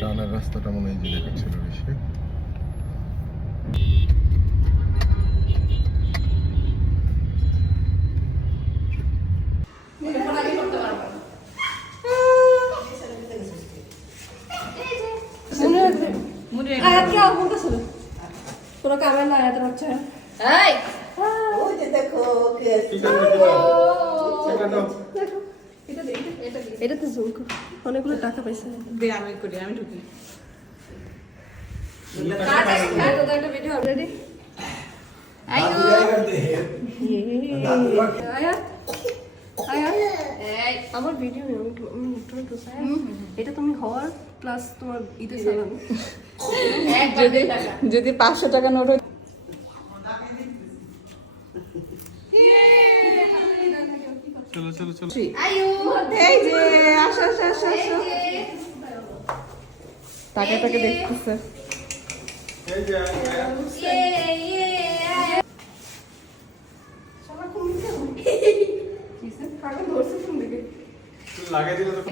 টানার রাস্তাটা মনে হয় যে দেখাচ্ছিল বেশি। কোনো কামে না এত হচ্ছে এটাতে জুম অনেকগুলো টাকা পাইছে। আমি করি, আমি ঢুকি। একটা ভিডিও অলরেডি আমার ভিডিও এটা তুমি হওয়ার প্লাস তোমার ঈদের সালাম যদি 500 টাকা নোট হয় চলো চলো চলো। এই যে আসো আসো আসো আসো টাকা টাকা দেখতেছে লাগাই দিলে তো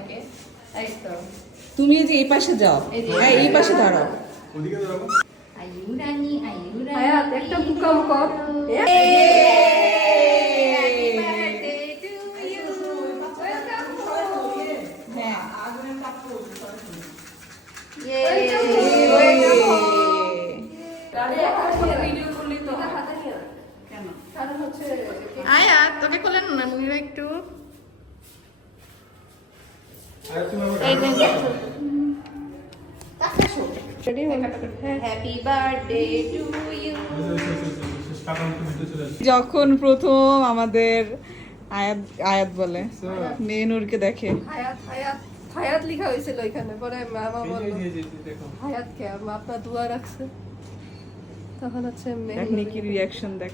তুমি এই যে এই পাশে যাও, হ্যাঁ এই পাশে দাঁড়াও। ওদিকে দাঁড়াবো। হায়াত একটা ভূকম্প কর আয়া তোকে কোলেন না নিয়ে একটু হ্যাপি বার্থডে টু ইউ। যখন প্রথম আমাদের আয়াত আয়াত বলে মেয়ে নূরকে দেখে হায়াত হায়াত হায়াত লেখা হয়েছিল এখানে, পরে মামা বলল হায়াত কে আপনার দোয়া রাখছে, তখন হচ্ছে দেখ নিকির রিয়াকশন দেখ।